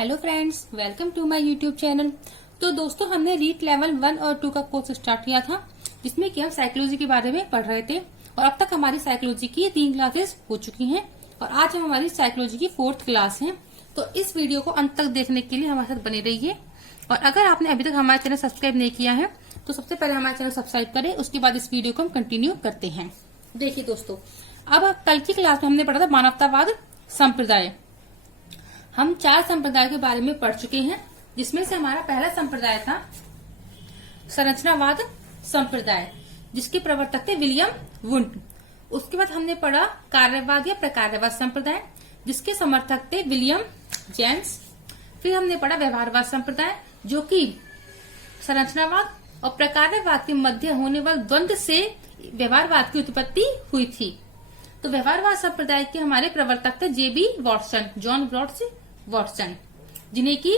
Hello friends, welcome to my YouTube channel. तो दोस्तों, हमने रीट लेवल 1 और 2 का कोर्स स्टार्ट किया था, जिसमें कि हम साइकोलॉजी के बारे में पढ़ रहे थे। और अब तक हमारी साइकोलॉजी की 3 क्लासेस हो चुकी हैं और आज हम हमारी साइकोलॉजी की 4th क्लास है। तो इस वीडियो को अंत तक देखने के लिए हमारे साथ बने रहिए। और अगर आपने अभी तक हमारा चैनल सब्सक्राइब नहीं किया है तो सबसे पहले हमारा चैनल सब्सक्राइब करें, उसके बाद इस वीडियो को हम कंटिन्यू करते हैं। देखिए दोस्तों, अब कल की क्लास में हमने पढ़ा था मानवतावाद संप्रदाय। हम 4 संप्रदाय के बारे में पढ़ चुके हैं, जिसमें से हमारा पहला संप्रदाय था संरचनावाद संप्रदाय, जिसके प्रवर्तक थे विलियम वुंड। उसके बाद हमने पढ़ा कार्यवाद या प्रकार्यवाद संप्रदाय, जिसके समर्थक थे विलियम जेम्स। फिर हमने पढ़ा व्यवहारवाद संप्रदाय, जो कि संरचनावाद और प्रकार्यवाद के मध्य होने वाले द्वंद्व से व्यवहारवाद की उत्पत्ति हुई थी। तो व्यवहारवाद संप्रदाय के हमारे प्रवर्तक थे जेबी वॉटसन, जॉन ब्रॉड्स वॉटसन, जिन्हें की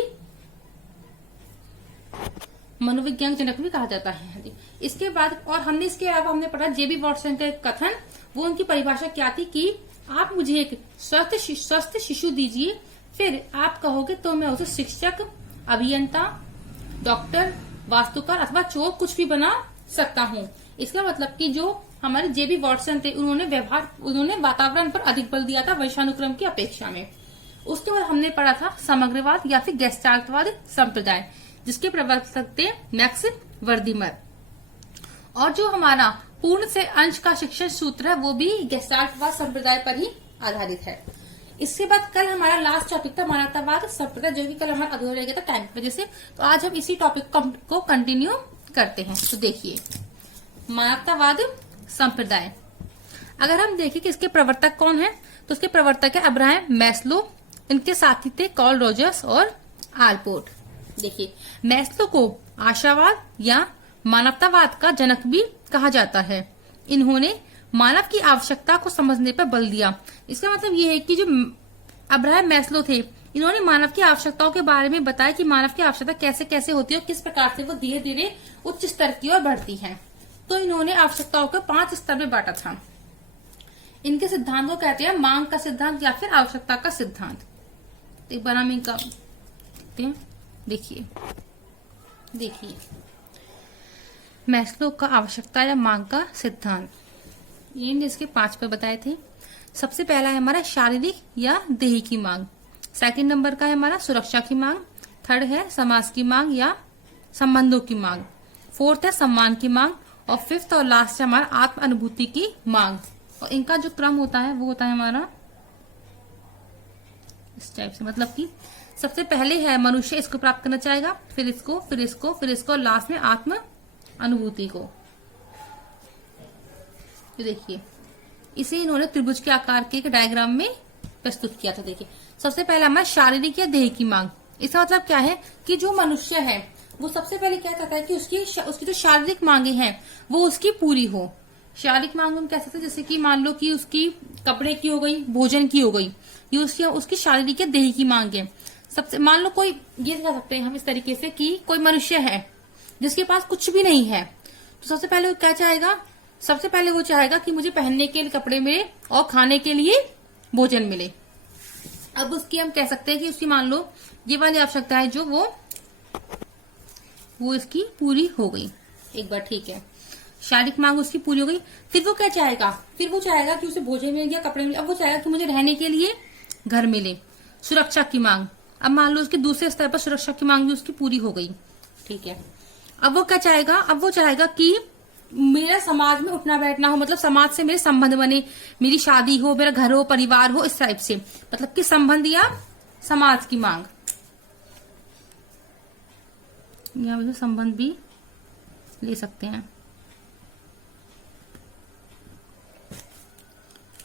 मनोविज्ञान जनक भी कहा जाता है। इसके बाद और हमने इसके अलावा हमने पढ़ा जेबी वॉटसन का एक कथन, वो उनकी परिभाषा क्या थी कि आप मुझे एक स्वस्थ शिशु दीजिए, फिर आप कहोगे तो मैं उसे शिक्षक, अभियंता, डॉक्टर, वास्तुकार अथवा चोर कुछ भी बना सकता हूँ। इसका मतलब कि जो हमारे जेबी वॉटसन थे, उन्होंने वातावरण पर अधिक बल दिया था वंशानुक्रम की अपेक्षा में। उसके बाद हमने पढ़ा था समग्रवाद या फिर गेस्टाल्टवाद संप्रदाय, जिसके प्रवर्तक थे मैक्स वर्दिमर। और जो हमारा पूर्ण से अंश का शिक्षण सूत्र है, वो भी गेस्टाल्टवाद संप्रदाय पर ही आधारित है। इसके बाद कल हमारा लास्ट टॉपिक था मानवतावाद संप्रदाय, जो कि कल हमारा अधूरा रह गया था टाइम की वजह से। तो आज हम इसी टॉपिक को कंटिन्यू करते हैं। तो देखिए, मानवतावाद संप्रदाय, अगर हम देखें कि इसके प्रवर्तक कौन है, तो इसके प्रवर्तक है अब्राहम मैस्लो, इनके साथी थे कार्ल रॉजर्स और आलपोर्ट। देखिए, मैस्लो को आशावाद या मानवतावाद का जनक भी कहा जाता है। इन्होंने मानव की आवश्यकता को समझने पर बल दिया। इसका मतलब ये है कि जो अब्राहम मैस्लो थे, इन्होंने मानव की आवश्यकताओं के बारे में बताया कि मानव की आवश्यकता कैसे कैसे होती है और किस प्रकार से वो धीरे धीरे उच्च स्तर की ओर बढ़ती है। तो इन्होंने आवश्यकताओं को 5 स्तर में बांटा था। इनके सिद्धांत को कहते हैं मांग का सिद्धांत या फिर आवश्यकता का सिद्धांत। एक बार हम इनका देखिए मैस्लो का आवश्यकता या मांग का सिद्धांत, इन्होंने इसके 5 पर बताए थे। सबसे पहला है हमारा शारीरिक या देही की मांग। सेकंड नंबर का है हमारा सुरक्षा की मांग। थर्ड है समाज की मांग या संबंधों की मांग। फोर्थ है सम्मान की मांग। और फिफ्थ और लास्ट है हमारा आत्म अनुभूति की मांग। और इनका जो क्रम होता है वो होता है हमारा इस टाइप से, मतलब कि सबसे पहले है मनुष्य इसको प्राप्त करना चाहेगा, फिर इसको, फिर इसको, फिर इसको, लास्ट में आत्म अनुभूति को। तो देखिए, इसे इन्होंने त्रिभुज के आकार के एक डायग्राम में प्रस्तुत किया था। देखिए, सबसे पहला हमारा शारीरिक या देह की मांग। इसका मतलब क्या है कि जो मनुष्य है वो सबसे पहले क्या चाहता है कि उसकी जो शारीरिक मांगे हैं वो उसकी पूरी हो। शारीरिक मांग हम कह सकते हैं, जैसे कि मान लो कि उसकी कपड़े की हो गई, भोजन की हो गई, ये उसकी शारीरिक या देह की मांग है। सबसे मान लो कोई, ये कह सकते हैं हम इस तरीके से कि कोई मनुष्य है जिसके पास कुछ भी नहीं है, तो सबसे पहले वो क्या चाहेगा? सबसे पहले वो चाहेगा कि मुझे पहनने के लिए कपड़े मिले और खाने के लिए भोजन मिले। अब उसकी हम कह सकते हैं कि उसकी मान लो ये वाली आवश्यकता है जो वो इसकी पूरी हो गई। एक बार ठीक है, शारीरिक मांग उसकी पूरी हो गई। फिर वो क्या चाहेगा? फिर वो चाहेगा कि उसे भोजन मिल गया, कपड़े मिले। अब वो चाहेगा कि मुझे रहने के लिए घर मिले। सुरक्षा की मांग, अब मान लो उसके दूसरे स्तर पर सुरक्षा की मांग भी उसकी पूरी हो गई। ठीक है, अब वो क्या चाहेगा? अब वो चाहेगा कि मेरा समाज में उठना बैठना हो, मतलब समाज से मेरे संबंध बने, मेरी शादी हो, मेरा घर हो, परिवार हो, इस टाइप से, मतलब कि संबंध या समाज की मांग। या संबंध भी ले सकते हैं।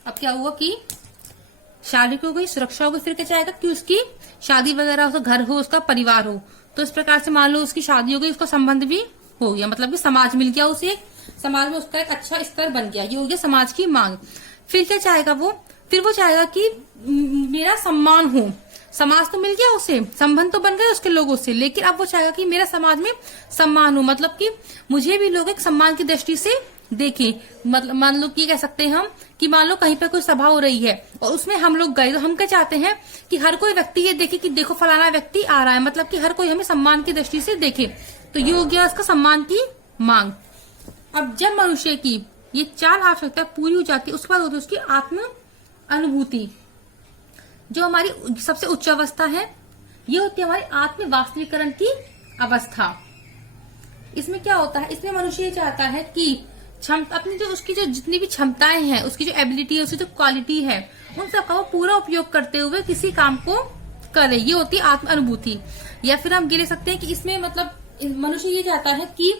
अब क्या हुआ कि शारीरिक हो गई, सुरक्षा हो गई, फिर क्या चाहेगा कि उसकी शादी वगैरह हो, घर हो, उसका परिवार हो। तो इस प्रकार से मान लो उसकी शादी हो गई, उसका संबंध भी हो गया, मतलब कि समाज मिल गया उसे, समाज में उसका एक अच्छा स्तर बन गया। ये हो गया समाज की मांग। फिर क्या चाहेगा वो? फिर वो चाहेगा कि मेरा सम्मान हो। समाज तो मिल गया उसे, संबंध तो बन गए उसके लोगों से, लेकिन अब वो चाहेगा कि मेरा समाज में सम्मान हो, मतलब कि मुझे भी लोग एक सम्मान की दृष्टि से देखिए, मतलब मान लो कि कह सकते हैं हम कि मान लो कहीं पे कोई सभा हो रही है और उसमें हम लोग गए, तो हम क्या चाहते हैं कि हर कोई व्यक्ति ये देखे कि देखो फलाना व्यक्ति आ रहा है, मतलब कि हर कोई हमें सम्मान की दृष्टि से देखे। तो ये हो गया उसका सम्मान की मांग। अब जब मनुष्य की ये 4 आवश्यकता पूरी हो जाती है, उसके बाद होती है उसकी आत्म अनुभूति, जो हमारी सबसे उच्च अवस्था है। ये होती है हमारी आत्म वास्तविकरण की अवस्था। इसमें क्या होता है, इसमें मनुष्य ये चाहता है कि अपनी जो उसकी जो जितनी भी क्षमताएं हैं, उसकी जो एबिलिटी है, उसकी जो क्वालिटी है, उन सबका वो पूरा उपयोग करते हुए किसी काम को करे। ये होती है आत्म अनुभूति। या फिर हम ये ले सकते हैं कि इसमें मतलब मनुष्य ये चाहता है कि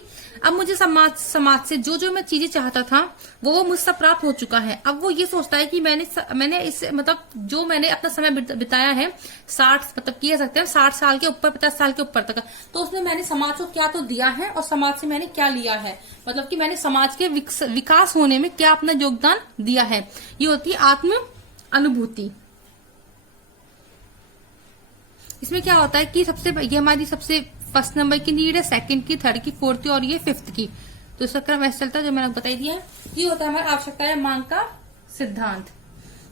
अब मुझे समाज से जो मैं चीजें चाहता था वो मुझसे प्राप्त हो चुका है। अब वो ये सोचता है कि मैंने इस मतलब जो मैंने अपना समय बिताया है 60 मतलब कह सकते हैं 60 साल के ऊपर 50 साल के ऊपर तक, तो उसमें मैंने समाज को क्या तो दिया है और समाज से मैंने क्या लिया है, मतलब कि मैंने समाज के विकास होने में क्या अपना योगदान दिया है। ये होती है आत्म अनुभूति। इसमें क्या होता है कि ये हमारी सबसे फर्स्ट नंबर की नीड है, सेकंड की, थर्ड की, फोर्थ की और ये फिफ्थ की। तो इसका क्रम ऐसे चलता है जो मैंने बताई दिया है। ये होता है हमारा आवश्यकता है मांग का सिद्धांत।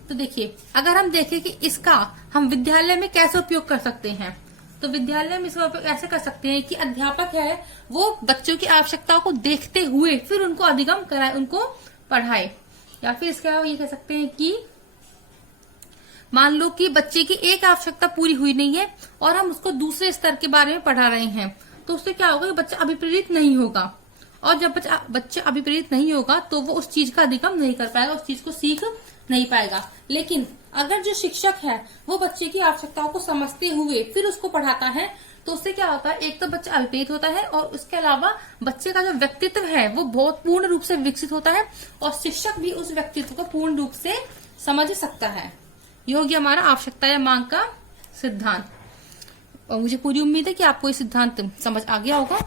तो देखिए, अगर हम देखें कि इसका हम विद्यालय में कैसे उपयोग कर सकते हैं, तो विद्यालय में इसका उपयोग ऐसे कर सकते हैं कि अध्यापक है वो बच्चों की आवश्यकताओं को देखते हुए फिर उनको अधिगम कराए, उनको पढ़ाए। या फिर इसके अलावा ये कह सकते हैं कि मान लो कि बच्चे की एक आवश्यकता पूरी हुई नहीं है और हम उसको दूसरे स्तर के बारे में पढ़ा रहे हैं, तो उससे क्या होगा कि बच्चा अभिप्रेरित नहीं होगा। और जब बच्चा अभिप्रेरित नहीं होगा तो वो उस चीज का अधिगम नहीं कर पाएगा, उस चीज को सीख नहीं पाएगा। लेकिन अगर जो शिक्षक है वो बच्चे की आवश्यकताओं को समझते हुए फिर उसको पढ़ाता है, तो उससे क्या होता है, एक तो बच्चा अभिप्रेरित होता है और उसके अलावा बच्चे का जो व्यक्तित्व है वो बहुत पूर्ण रूप से विकसित होता है और शिक्षक भी उस व्यक्तित्व को पूर्ण रूप से समझ सकता है। ये हो गया हमारा आवश्यकता या मांग का सिद्धांत। और मुझे पूरी उम्मीद है कि आपको ये सिद्धांत समझ आ गया होगा।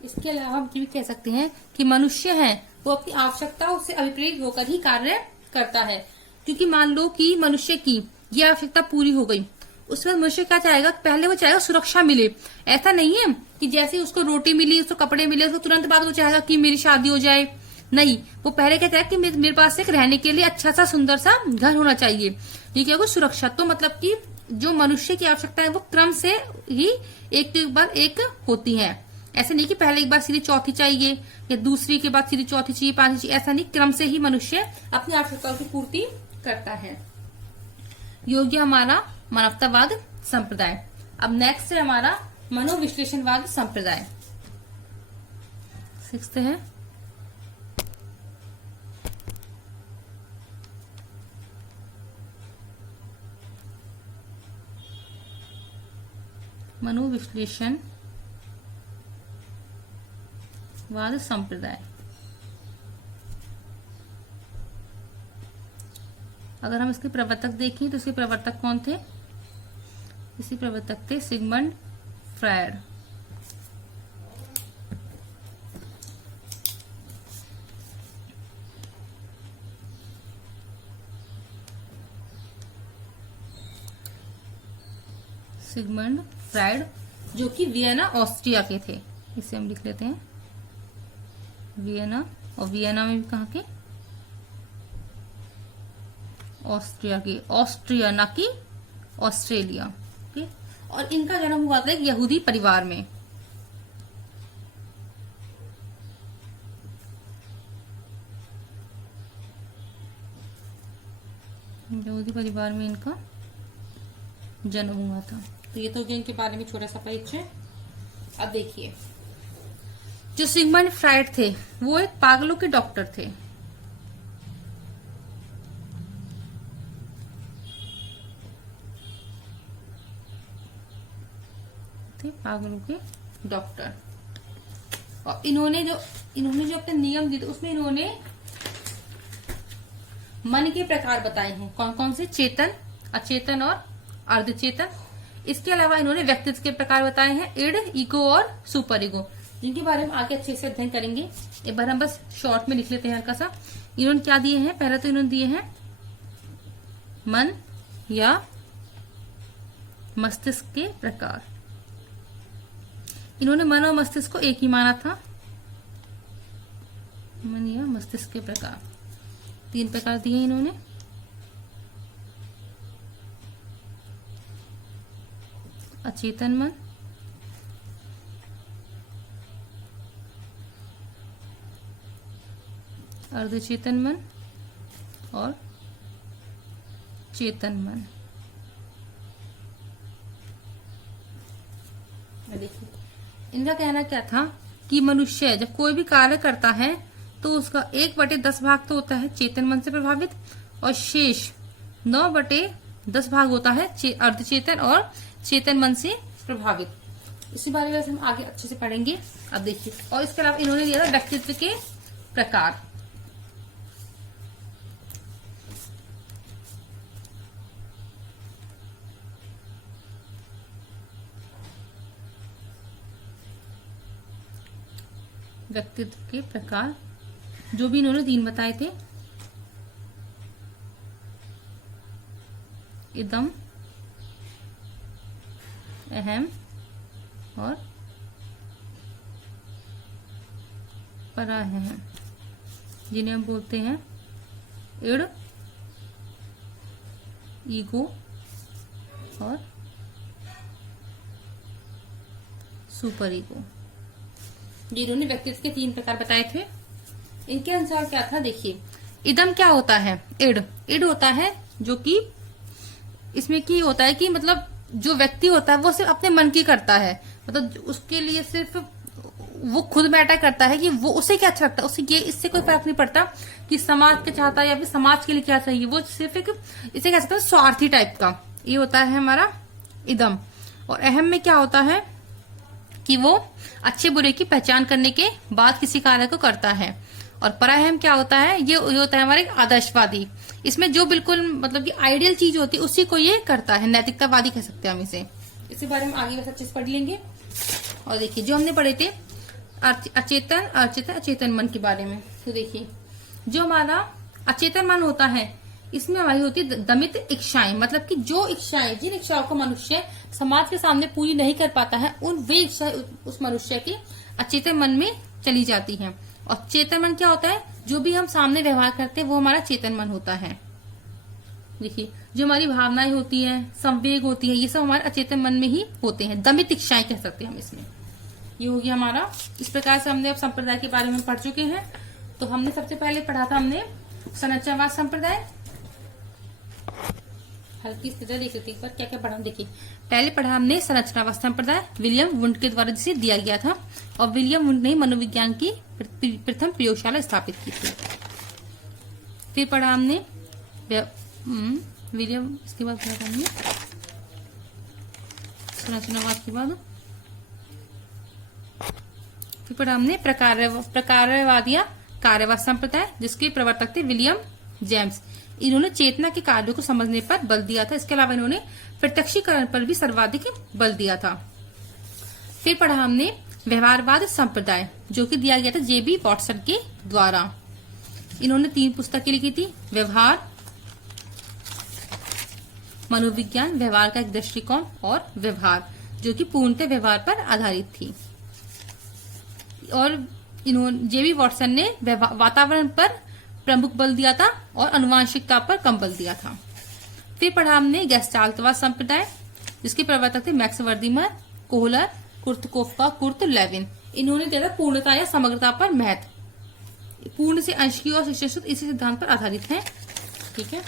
इसके अलावा हम ये भी कह सकते हैं कि मनुष्य है वो अपनी आवश्यकताओं से अभिप्रेरित होकर ही कार्य करता है। क्योंकि मान लो कि मनुष्य की ये आवश्यकता पूरी हो गई, उसमें मनुष्य क्या चाहेगा, पहले वो चाहेगा सुरक्षा मिले। ऐसा नहीं है कि जैसे उसको रोटी मिली, उसको कपड़े मिले, उसको तुरंत बाद वो चाहेगा कि मेरी शादी हो जाए। नहीं, वो पहले कहता है कि मेरे पास एक रहने के लिए अच्छा सा सुंदर सा घर होना चाहिए। ये क्या, सुरक्षा। तो मतलब कि जो मनुष्य की आवश्यकता है वो क्रम से ही एक के बाद एक होती है। ऐसे नहीं कि पहले एक बार सीधी चौथी चाहिए या दूसरी के बाद सीधी चौथी चाहिए, पांचवी चाहिए, ऐसा नहीं। क्रम से ही मनुष्य अपनी आवश्यकताओं की पूर्ति करता है। योग्य हमारा मानवतावाद संप्रदाय। अब नेक्स्ट है हमारा मनोविश्लेषणवाद संप्रदाय। 6th है मनोविश्लेषणवाद संप्रदाय। अगर हम इसके प्रवर्तक देखें तो इसके प्रवर्तक कौन थे, इसी प्रवर्तक थे सिगमंड फ्रायड। सिगमंड फ्रायड जो कि वियना ऑस्ट्रिया के थे। इसे हम लिख लेते हैं वियना, और वियना में भी कहाँ के, ऑस्ट्रिया के, ऑस्ट्रिया ना कि ऑस्ट्रेलिया। ओके। और इनका जन्म हुआ था एक यहूदी परिवार में। यहूदी परिवार में इनका जन्म हुआ था। तो ये तो इनके बारे में छोटा सा परिचय। अब देखिए, जो सिगमंड फ्रायड थे वो एक पागलों के डॉक्टर थे। पागलों के डॉक्टर। और इन्होंने जो अपने नियम दिए थे उसमें इन्होंने मन के प्रकार बताए हैं। कौन कौन से, चेतन, अचेतन और अर्धचेतन। इसके अलावा इन्होंने व्यक्तित्व के प्रकार बताए हैं, इड, ईगो और सुपर ईगो, जिनके बारे में आगे अच्छे से अध्ययन करेंगे। एक बार हम बस शॉर्ट में लिख लेते हैं हल्का सा। इन्होंने क्या दिए हैं, पहले तो इन्होंने दिए हैं मन या मस्तिष्क के प्रकार। इन्होंने मन और मस्तिष्क को एक ही माना था। मन या मस्तिष्क के प्रकार, 3 प्रकार दिए इन्होंने। अचेतन मन, अर्धचेतन मन और चेतन मन। देखिए इनका कहना क्या था कि मनुष्य जब कोई भी कार्य करता है तो उसका 1/10 भाग तो होता है चेतन मन से प्रभावित और शेष 9/10 भाग होता है अर्धचेतन और चेतन मन से प्रभावित। इसी बारे में हम आगे अच्छे से पढ़ेंगे। अब देखिए, और इसके अलावा इन्होंने दिया था व्यक्तित्व के प्रकार। व्यक्तित्व के प्रकार जो भी इन्होंने 3 बताए थे, इदम, अहम और पराअहम, जिन्हें हम बोलते हैं इड, ईगो और सुपर ईगो। जिन्होंने व्यक्तित्व के 3 प्रकार बताए थे। इनके अनुसार क्या था, देखिए इदम क्या होता है, इड होता है जो कि इसमें की होता है कि मतलब जो व्यक्ति होता है वो सिर्फ अपने मन की करता है, मतलब उसके लिए सिर्फ वो खुद मैटर करता है कि वो उसे क्या अच्छा लगता है, उसे ये इससे कोई फर्क नहीं पड़ता कि समाज क्या चाहता है या फिर समाज के लिए क्या चाहिए। वो सिर्फ एक इसे कह सकते हैं स्वार्थी टाइप का, ये होता है हमारा इदम। और अहम में क्या होता है कि वो अच्छे बुरे की पहचान करने के बाद किसी कार्य को करता है। और पराअहम क्या होता है, ये होता है हमारे आदर्शवादी, इसमें जो बिल्कुल मतलब कि आइडियल चीज होती है उसी को ये करता है, नैतिकतावादी कह सकते हैं हम इसे। इसी बारे में आगे अच्छे से पढ़ लेंगे। और देखिए जो हमने पढ़े थे अचेतन अचेतन मन के बारे में, तो देखिए जो हमारा अचेतन मन होता है इसमें हमारी होती है दमित इच्छाएं, मतलब कि जो इच्छाएं, जिन इच्छाओं को मनुष्य समाज के सामने पूरी नहीं कर पाता है, वे इच्छाएं उस मनुष्य के अचेतन मन में चली जाती हैं। और चेतन मन क्या होता है, जो भी हम सामने व्यवहार करते हैं वो हमारा चेतन मन होता है। देखिए जो हमारी भावनाएं होती हैं, संवेग होती है, ये सब हमारे अचेतन मन में ही होते हैं, दमित इच्छाएं कह सकते हैं हम इसमें। ये हो गया हमारा। इस प्रकार से हमने अब संप्रदाय के बारे में पढ़ चुके हैं। तो हमने सबसे पहले पढ़ा था हमने संरचनावाद संप्रदाय, हल्की स्थिति पर क्या क्या पढ़ा, देखिए पहले पढ़ा हमने संरचनावाद संप्रदाय, विलियम वुंड के द्वारा जिसे दिया गया था, और विलियम वुंड ने मनोविज्ञान की प्रथम प्रयोगशाला स्थापित की थी। फिर पढ़ा हमने विलियम, इसके बाद पढ़ा हमने संरचनावाद के बाद, फिर पढ़ा हमने प्रकारवाद या कार्यवाद संप्रदाय, जिसके प्रवर्तक थे विलियम जेम्स। इन्होंने चेतना के कार्यों को समझने पर बल दिया था। इसके अलावा इन्होंने प्रत्यक्षीकरण पर भी सर्वाधिक बल दिया था। फिर पढ़ा हमने व्यवहारवाद संप्रदाय, जो कि दिया गया था जेबी वॉटसन के द्वारा। इन्होंने 3 पुस्तकें लिखी थी, व्यवहार, मनोविज्ञान, व्यवहार का एक दृष्टिकोण, और व्यवहार, जो कि पूर्णतः व्यवहार पर आधारित थी। और इन्होंने जेबी वॉटसन ने वातावरण पर प्रमुख बल दिया था और अनुवांशिकता पर कम बल दिया था। फिर पढ़ा हमने गेस्टाल्टवाद संप्रदाय, जिसके प्रवर्तक थे Max Wertheimer, Kohler, Kurt Koffka, Kurt Lewin. इन्होंने दिया था पूर्णता या समग्रता पर महत्व, पूर्ण से अंश की और शिष्ट इसी सिद्धांत पर आधारित है। ठीक है।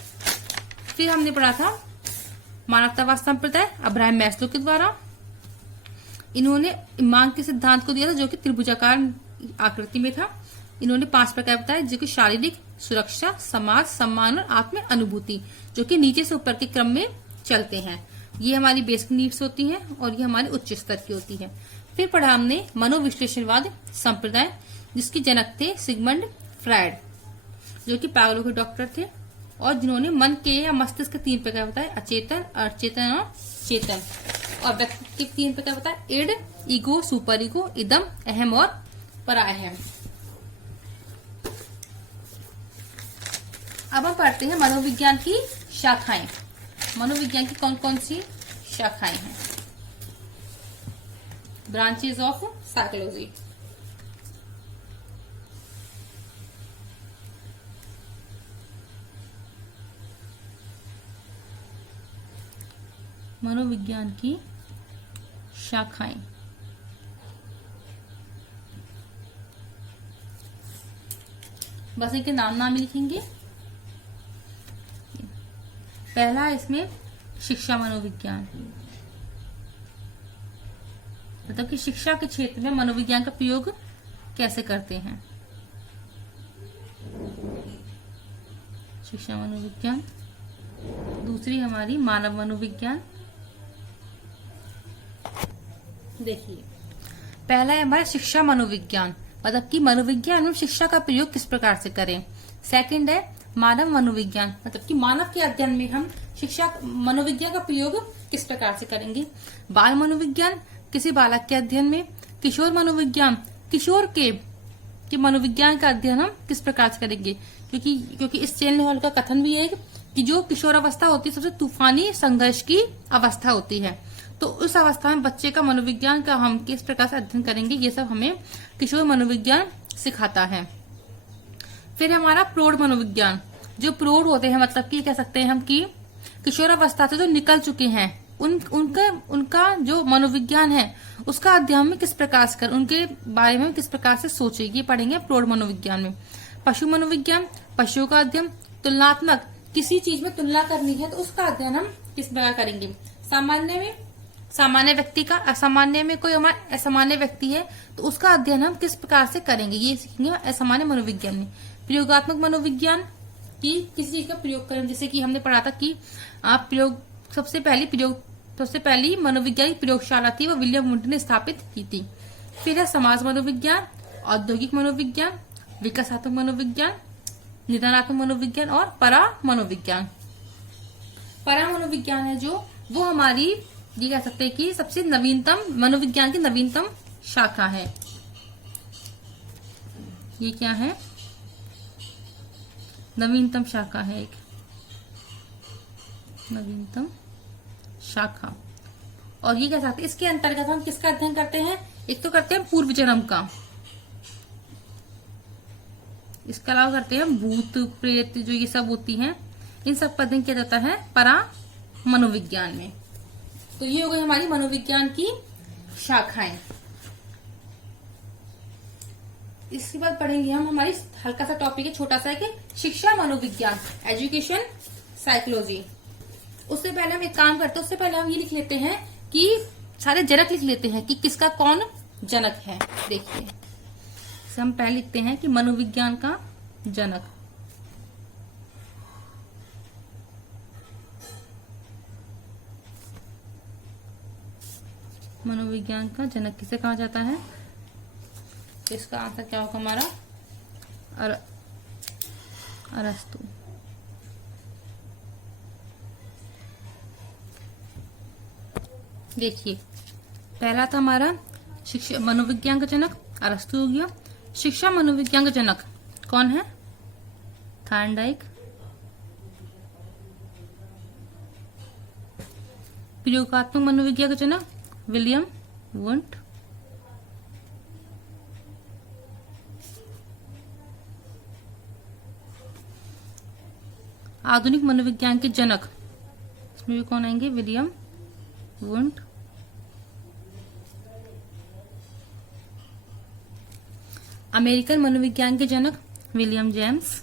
फिर हमने पढ़ा था मानवतावाद संप्रदाय, अब्राहम मैस्लो के द्वारा। इन्होंने मांग के सिद्धांत को दिया था, जो कि त्रिभुजाकार आकृति में था। इन्होंने 5 प्रकार बताए, जो कि शारीरिक, सुरक्षा, समाज, सम्मान और आत्म अनुभूति, जो कि नीचे से ऊपर के क्रम में चलते हैं। ये हमारी बेसिक नीड्स होती हैं और ये हमारी उच्च स्तर की होती है। फिर पढ़ा हमने मनोविश्लेषणवाद संप्रदाय, जिसके जनक थे सिगमंड फ्रायड, जो कि पागलों के डॉक्टर थे, और जिन्होंने मन के या मस्तिष्क के 3 प्रकार बताए, अचेतन, अचेतन और चेतन। और व्यक्ति के 3 प्रकार बताए, इड, ईगो, सुपर ईगो, इदम, अहम और पराअहम। अब हम पढ़ते हैं मनोविज्ञान की शाखाएं। मनोविज्ञान की कौन कौन सी शाखाएं हैं, ब्रांचेज ऑफ साइकोलॉजी। मनोविज्ञान की शाखाएं। बस इनके नाम ही लिखेंगे। पहला इसमें शिक्षा मनोविज्ञान, मतलब कि शिक्षा के क्षेत्र में मनोविज्ञान का प्रयोग कैसे करते हैं। शिक्षा मनोविज्ञान। दूसरी हमारी मानव मनोविज्ञान। देखिए, पहला है हमारा शिक्षा मनोविज्ञान, मतलब कि मनोविज्ञान में शिक्षा का प्रयोग किस प्रकार से करें। सेकंड है मानव मनोविज्ञान, मतलब कि मानव के अध्ययन में हम शिक्षा मनोविज्ञान का प्रयोग किस प्रकार से करेंगे। बाल मनोविज्ञान, किसी बालक के अध्ययन में। किशोर मनोविज्ञान, किशोर के मनोविज्ञान का अध्ययन हम किस प्रकार से करेंगे, क्योंकि इस चैनल हॉल का कथन भी है कि जो किशोर अवस्था होती है सबसे तूफानी संघर्ष की अवस्था होती है, तो उस अवस्था में बच्चे का मनोविज्ञान का हम किस प्रकार से अध्ययन करेंगे, ये सब हमें किशोर मनोविज्ञान सिखाता है। फिर हमारा प्रौढ़ मनोविज्ञान, जो प्रौढ़ होते हैं, मतलब कि कह सकते हैं हम कि किशोर अवस्था से जो निकल चुके हैं, उनका जो मनोविज्ञान है उसका अध्ययन में किस प्रकार से कर, उनके बारे में किस प्रकार से सोचे, ये पढ़ेंगे प्रौढ़ मनोविज्ञान में। पशु मनोविज्ञान, पशुओं का अध्ययन। तुलनात्मक, किसी चीज में तुलना करनी है तो उसका अध्ययन हम किस प्रकार करेंगे। सामान्य में सामान्य व्यक्ति का, असामान्य में कोई हमारा असामान्य व्यक्ति है तो उसका अध्ययन हम किस प्रकार से करेंगे, ये सीखेंगे असामान्य मनोविज्ञान में। प्रयोगात्मक मनोविज्ञान, की किसी चीज का प्रयोग करें, जैसे कि हमने पढ़ा था कि आप सबसे पहली मनोविज्ञानिक प्रयोगशाला थी वो विलियम वुंड ने स्थापित की थी। फिर है समाज मनोविज्ञान, औद्योगिक मनोविज्ञान, विकासात्मक मनोविज्ञान, निदानात्मक मनोविज्ञान और परा मनोविज्ञान। परा मनोविज्ञान है जो वो हमारी, ये कह सकते हैं कि सबसे नवीनतम मनोविज्ञान की नवीनतम शाखा है। ये क्या है, नवीनतम शाखा है, एक नवीनतम शाखा। और ये कह सकते हैं इसके अंतर्गत हम किसका अध्ययन करते हैं, एक तो करते हैं पूर्व जन्म का, इसके अलावा करते हैं भूत प्रेत जो ये सब होती हैं, इन सब का अध्ययन किया जाता है परा मनोविज्ञान में। तो ये हो गई हमारी मनोविज्ञान की शाखाएं। इसके बाद पढ़ेंगे हम हमारी हल्का सा टॉपिक है, छोटा सा है कि शिक्षा मनोविज्ञान, एजुकेशन साइकोलॉजी। उससे पहले हम एक काम करते हैं, उससे पहले हम ये लिख लेते हैं कि सारे जनक लिख लेते हैं कि किसका कौन जनक है। देखिए, हम पहले लिखते हैं कि मनोविज्ञान का जनक, मनोविज्ञान का जनक किसे कहा जाता है। इसका आंसर क्या होगा हमारा, अरस्तु। देखिए, पहला था हमारा शिक्षा मनोविज्ञान का जनक अरस्तु हो गया। शिक्षा मनोविज्ञान का जनक कौन है, थार्नडाइक। प्रयोगात्मक मनोविज्ञान का जनक विलियम वुंट। आधुनिक मनोविज्ञान के जनक, इसमें भी कौन आएंगे, विलियम वुंट। अमेरिकन मनोविज्ञान के जनक विलियम जेम्स।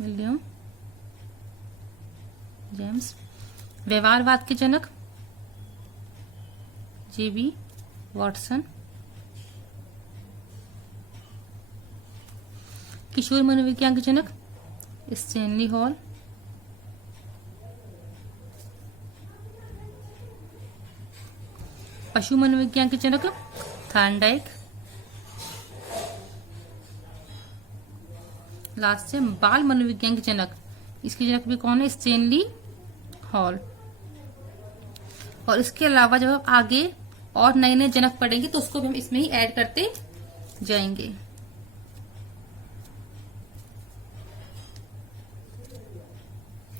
William James. व्यवहारवाद के जनक जेबी वॉटसन। किशोर मनोविज्ञान के जनक स्टैनली हॉल। पशु मनोविज्ञान के जनक थार्नडाइक। लास्ट है बाल मनोविज्ञान के जनक, इसके जनक भी कौन है, स्टैनली हॉल। और इसके अलावा जब हम आगे और नए नए जनक पढ़ेंगे तो उसको भी हम इसमें ही ऐड करते जाएंगे।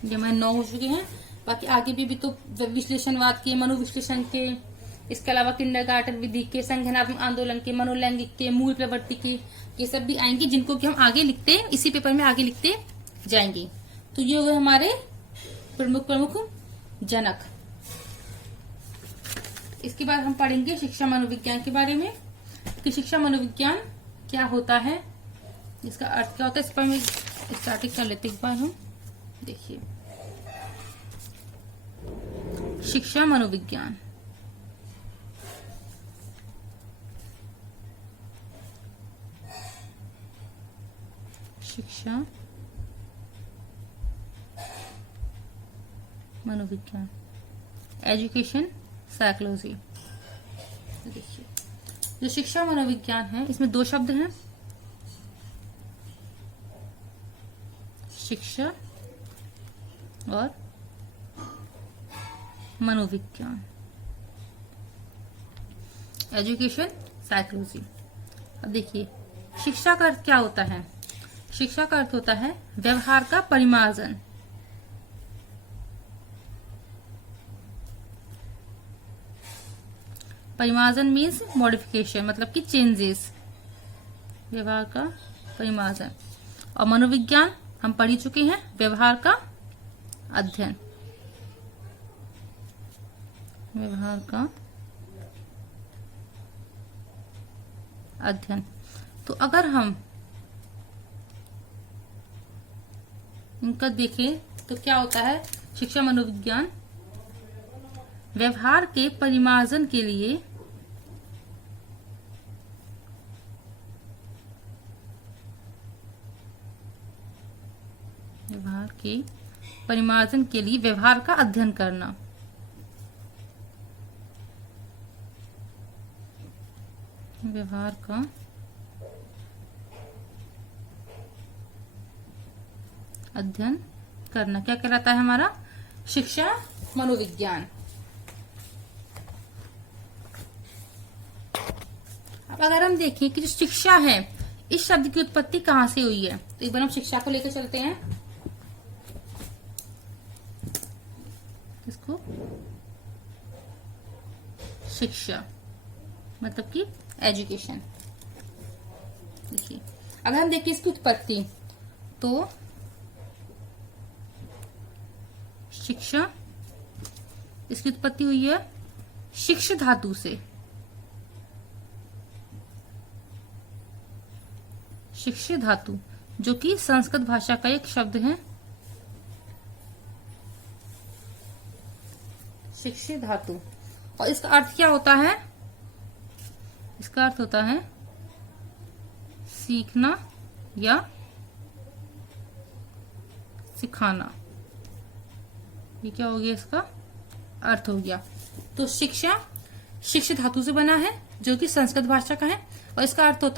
ये हमारे 9 हो चुके हैं, बाकी आगे भी तो विश्लेषणवाद के, मनोविश्लेषण के, इसके अलावा किंडरगार्टन विधि के, संज्ञानात्मक आंदोलन के, मनोलैंगिक के, मूल प्रवृत्ति के, ये सब भी आएंगे जिनको कि हम आगे लिखते, इसी पेपर में आगे लिखते जाएंगे। तो ये हो गए हमारे प्रमुख प्रमुख जनक। इसके बाद हम पढ़ेंगे शिक्षा मनोविज्ञान के बारे में कि शिक्षा मनोविज्ञान क्या होता है, इसका अर्थ क्या होता है। इस पर मैं स्टार्टिंग कर लेते एक बार हम। देखिए, शिक्षा मनोविज्ञान शिक्षा मनोविज्ञान एजुकेशन साइकोलॉजी। देखिए, जो शिक्षा मनोविज्ञान है इसमें दो शब्द हैं, शिक्षा और मनोविज्ञान, एजुकेशन साइकोलॉजी। अब देखिए, शिक्षा का अर्थ क्या होता है। शिक्षा का अर्थ होता है व्यवहार का परिमार्जन। परिमार्जन मीन्स मॉडिफिकेशन, मतलब कि चेंजेस, व्यवहार का परिमार्जन। और मनोविज्ञान हम पढ़ ही चुके हैं, व्यवहार का अध्ययन, व्यवहार का अध्ययन। तो अगर हम इनका देखें तो क्या होता है, शिक्षा मनोविज्ञान व्यवहार के परिमार्जन के लिए व्यवहार का अध्ययन करना, व्यवहार का अध्ययन करना क्या कहलाता है हमारा, शिक्षा मनोविज्ञान। अब अगर हम देखें कि जो शिक्षा है इस शब्द की उत्पत्ति कहाँ से हुई है, तो एक बार हम शिक्षा को लेकर चलते हैं। इसको शिक्षा मतलब कि एजुकेशन। देखिए, अगर हम देखें इसकी उत्पत्ति तो शिक्षा, इसकी उत्पत्ति हुई है शिक्ष धातु से। शिक्ष धातु जो कि संस्कृत भाषा का एक शब्द है, शिक्ष धातु। और इसका अर्थ क्या होता है, इसका अर्थ होता है सीखना या सिखाना। ये क्या हो गया, इसका अर्थ हो गया। तो शिक्षा शिक्ष धातु से बना है जो कि संस्कृत भाषा का है और इसका अर्थ होता है